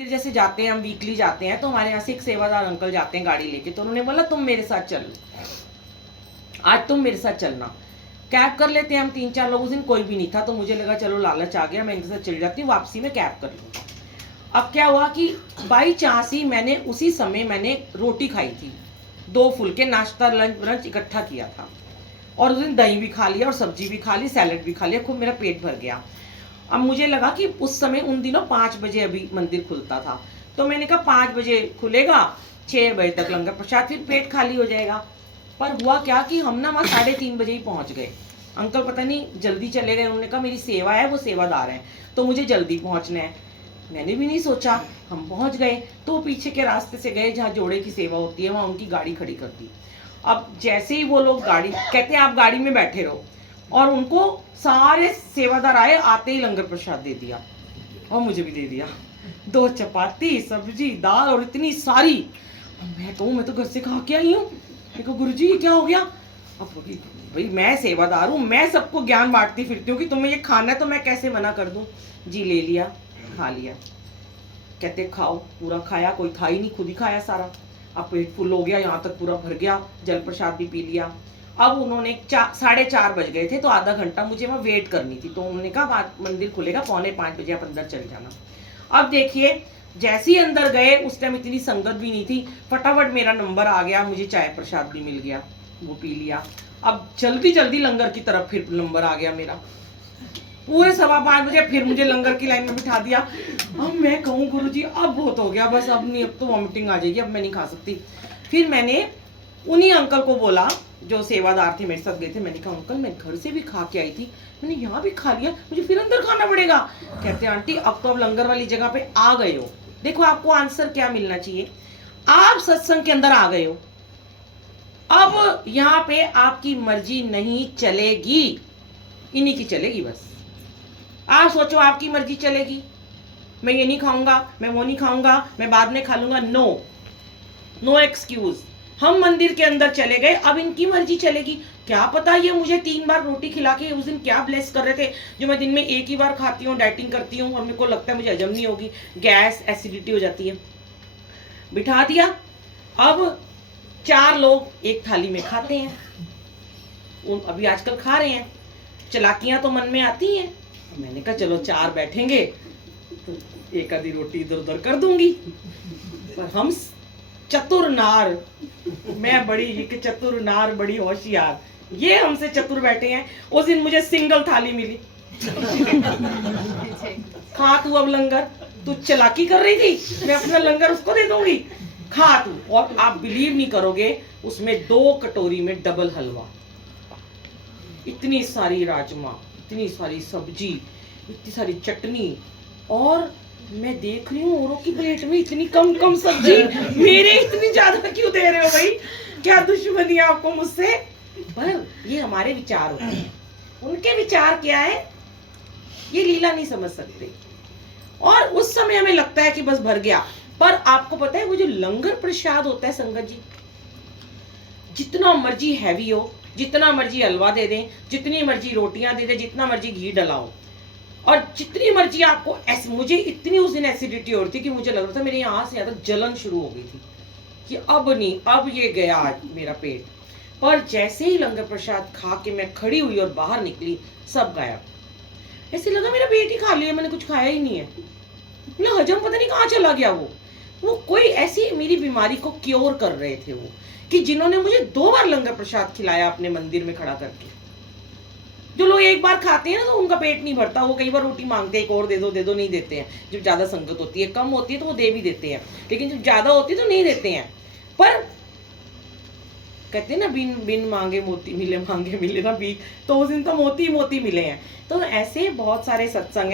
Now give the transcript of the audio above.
मंदिर जैसे जाते हैं हम, वीकली जाते हैं, तो हमारे यहाँ से एक सेवादार अंकल जाते हैं गाड़ी लेके, तो उन्होंने बोला तुम मेरे साथ चलो, आज तुम मेरे साथ चलना। कैब कर लेते हैं हम 3-4 लोग, उस दिन कोई भी नहीं था, तो मुझे लगा चलो लालच आ गया, मैं इनके साथ चल जाती हूँ, वापसी में कैब कर लूँगा। अब क्या हुआ कि बाई चांस ही मैंने उसी समय मैंने रोटी खाई थी, 2 फुलके, नाश्ता लंच इकट्ठा किया था, और उस दिन दही भी खा लिया और सब्जी भी खा ली, सैलेड भी खा लिया, खूब मेरा पेट भर गया। अब मुझे लगा कि उस समय उन दिनों 5 बजे अभी मंदिर खुलता था, तो मैंने कहा 5 बजे खुलेगा, 6 बजे तक लंगर प्रसाद, फिर पेट खाली हो जाएगा। पर हुआ क्या कि हम ना वहाँ 3:30 बजे ही पहुँच गए। अंकल पता नहीं जल्दी चले गए, उन्होंने कहा मेरी सेवा है, वो सेवादार है, तो मुझे जल्दी पहुँचना है। मैंने भी नहीं सोचा, हम पहुँच गए, तो पीछे के रास्ते से गए जहाँ जोड़े की सेवा होती है, वहाँ उनकी गाड़ी खड़ी कर दी। अब जैसे ही वो लोग गाड़ी, कहते हैं आप गाड़ी में बैठे रहो, और उनको सारे सेवादार आए, आते ही लंगर प्रसाद दे दिया, और मुझे भी दे दिया, 2 चपाती, सब्जी, दाल, और इतनी सारी। मैं कहूँ मैं तो घर से खा के आई हूँ। मैं कहूँ गुरुजी ये क्या हो गया? अब भाई मैं सेवादार हूँ, मैं सबको ज्ञान बांटती फिरती हूँ कि तुम्हें ये खाना है, तो मैं कैसे मना कर दूँ। जी ले लिया, खा लिया। कहते खाओ, पूरा खाया, कोई था ही नहीं, खुद ही खाया सारा। अब पेट फुल हो गया, यहाँ तक पूरा भर गया, जल प्रसाद भी पी लिया। अब उन्होंने 4:30 बज गए थे, तो आधा घंटा मुझे वहाँ वेट करनी थी, तो उन्होंने कहा मंदिर खुलेगा 4:45 बजे, आप अंदर चल जाना। अब देखिए जैसे ही अंदर गए, उस टाइम इतनी संगत भी नहीं थी, फटाफट मेरा नंबर आ गया, मुझे चाय प्रसाद भी मिल गया, वो पी लिया। अब जल्दी जल्दी लंगर की तरफ फिर नंबर आ गया मेरा, पूरे 5:15 बजे फिर मुझे लंगर की लाइन में बिठा दिया। अब मैं कहूँ गुरुजी अब बहुत हो गया, बस अब नहीं, अब तो वॉमिटिंग आ जाएगी, अब मैं नहीं खा सकती। फिर मैंने उन्हीं अंकल को बोला जो सेवादार थे, मेरे साथ गए थे, मैंने कहा अंकल मैं घर से भी खा के आई थी, मैंने यहाँ भी खा लिया, मुझे फिर अंदर खाना पड़ेगा। कहते आंटी अब तो अब लंगर वाली जगह पे आ गए हो, देखो आपको आंसर क्या मिलना चाहिए, आप सत्संग के अंदर आ गए हो, अब यहाँ पे आपकी मर्जी नहीं चलेगी, इन्हीं की चलेगी बस। आप सोचो आपकी मर्जी चलेगी, मैं ये नहीं खाऊंगा, मैं वो नहीं खाऊंगा, मैं बाद में खा लूंगा, नो नो एक्सक्यूज। हम मंदिर के अंदर चले गए, अब इनकी मर्जी चलेगी। क्या पता ये मुझे 3 बार रोटी खिला के उस दिन क्या ब्लेस कर रहे थे, जो मैं दिन में 1 ही बार खाती हूँ, डाइटिंग करती हूँ, और मेरे को लगता है मुझे हजम नहीं होगी, गैस एसिडिटी हो जाती है। बिठा दिया, अब 4 लोग एक थाली में खाते हैं, अभी आजकल खा रहे हैं, चलाकियां तो मन में आती हैं। मैंने कहा चलो 4 बैठेंगे तो एक आधी रोटी इधर उधर कर दूंगी, पर हम चतुर नार, मैं बड़ी एक चतुर नार, बड़ी होशियार, ये हमसे चतुर बैठे हैं। उस दिन मुझे सिंगल थाली मिली। खा तू अब लंगर, तू चलाकी कर रही थी, मैं अपना लंगर उसको दे दूंगी, खा तू। और आप बिलीव नहीं करोगे, उसमें 2 कटोरी में डबल हलवा, इतनी सारी राजमा, इतनी सारी सब्जी, इतनी सारी चटनी, और मैं देख रही हूँ औरों की प्लेट में इतनी कम कम सब्जी, मेरे इतनी ज्यादा क्यों दे रहे हो भाई, क्या दुश्मनी है आपको मुझसे? पर ये हमारे विचार होते हैं, उनके विचार क्या है ये लीला नहीं समझ सकते। और उस समय हमें लगता है कि बस भर गया, पर आपको पता है वो जो लंगर प्रसाद होता है संगत जी, जितना मर्जी हैवी हो, जितना मर्जी हलवा दे दें, जितनी मर्जी रोटियां दे दें, जितना मर्जी घी डलाओ, और जितनी मर्जी आपको मुझे इतनी उस दिन एसिडिटी हो रही थी कि मुझे लग रहा था मेरे यहाँ से ज्यादा जलन शुरू हो गई थी कि अब नहीं, अब ये गया आज मेरा पेट। पर जैसे ही लंगर प्रसाद खा के मैं खड़ी हुई और बाहर निकली, सब गायब, ऐसे लगा मेरा पेट ही खाली है, मैंने कुछ खाया ही नहीं है, मतलब हजम पता नहीं कहाँ चला गया। वो कोई ऐसी मेरी बीमारी को क्योर कर रहे थे वो, कि जिन्होंने मुझे 2 बार लंगर प्रसाद खिलाया अपने मंदिर में खड़ा करके। जो लोग 1 बार खाते हैं ना तो उनका पेट नहीं भरता, वो कई बार रोटी मांगते हैं, एक और दे दो नहीं देते हैं। जब ज्यादा संगत होती है, कम होती है तो वो दे भी देते हैं, लेकिन जब ज्यादा होती है तो नहीं देते हैं। पर कहते हैं ना बिन बिन मांगे मोती मिले, मांगे मिले ना भीख, तो उस दिन तो मोती मोती मिले हैं। तो ऐसे बहुत सारे सत्संग